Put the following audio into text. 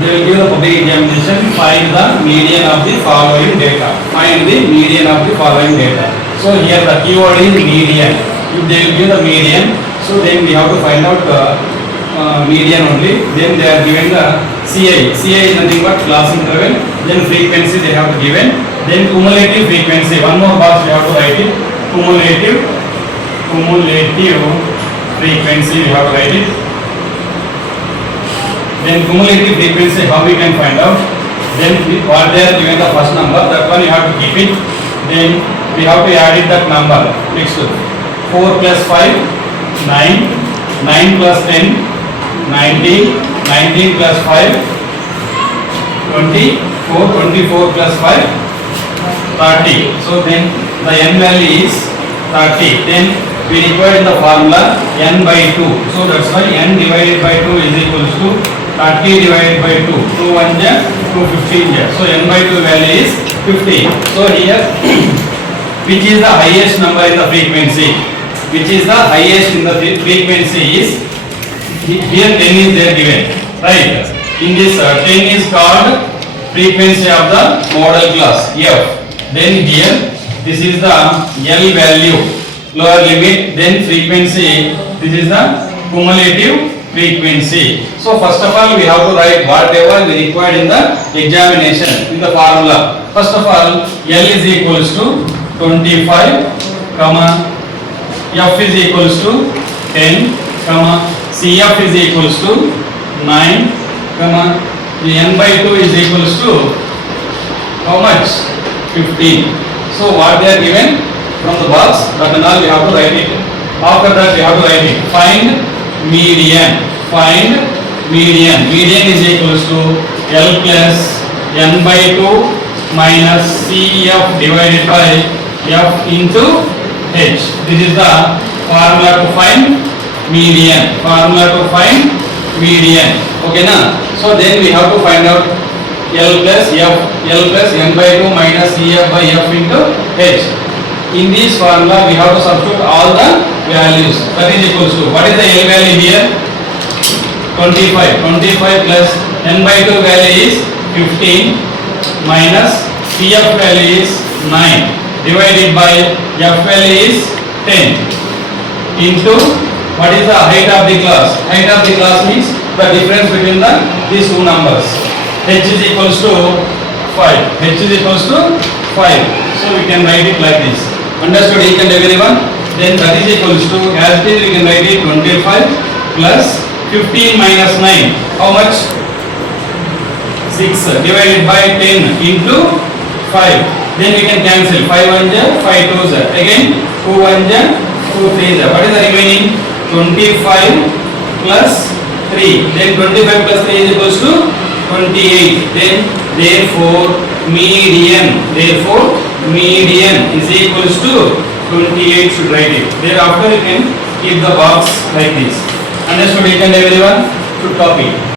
they will give the public examination, find the median of the following data. Find the median of the following data. So here the keyword is median. If they will give the median, so then we have to find out median only. Then they are given the CI. CI is nothing but class interval. Then frequency they have given. Then cumulative frequency. One more box we have to write it. Cumulative frequency we have to write it. Then cumulative frequency, how we can find out? Then what they are given the first number, that one you have to keep it. Then we have to add it that number. Next 4 plus 5, 9, 9 plus 10, 19, 19 plus 5, 24, 24 plus 5, 30. So then the n value is 30. Then we require in the formula n by 2. So that's why n divided by 2 is equals to 30 divided by 2. 2 1 ja, 2 15 ja. So n by 2 value is 50. So here, which is the highest number in the frequency? Which is the highest in the frequency is, here 10 is there given, right? In this 10 is called frequency of the model class F. Then here, this is the L value, lower limit, then frequency, this is the cumulative frequency. So first of all we have to write whatever we required in the examination in the formula. First of all, L is equals to 25, comma, F is equals to 10, comma, CF is equals to 9, comma, the n by 2 is equals to how much? 15. So what they are given from the box, that and all we have to write it. After that we have to write it. Find median. Find median. Median is equals to L plus n by 2 minus CF divided by F into H. This is the formula to find median. Formula to find median. Okay na? So then we have to find out L plus F, L plus n by 2 minus CF by F into H. In this formula we have to substitute all the values. That is equals to, what is the L value here? 25. 25 plus n by 2 value is 15 minus CF value is 9 divided by F value is 10 into, what is the height of the class? Height of the class means the difference between these two numbers. H is equals to 5. H is equals to 5. So we can write it like this. Understood each and everyone? Then that is equals to, as it is we can write it 25 plus 15 minus 9. How much? 6 divided by 10 into 5. Then we can cancel. 5 1 ja, 5 2 ja. Again 2 1 ja, 2 3 ja. What is the remaining? 25 plus 3. Then 25 plus 3 is equals to 28. Then therefore median is equals to 28. Should write it. Thereafter you can keep the box like this. Understood each and everyone? Should copy.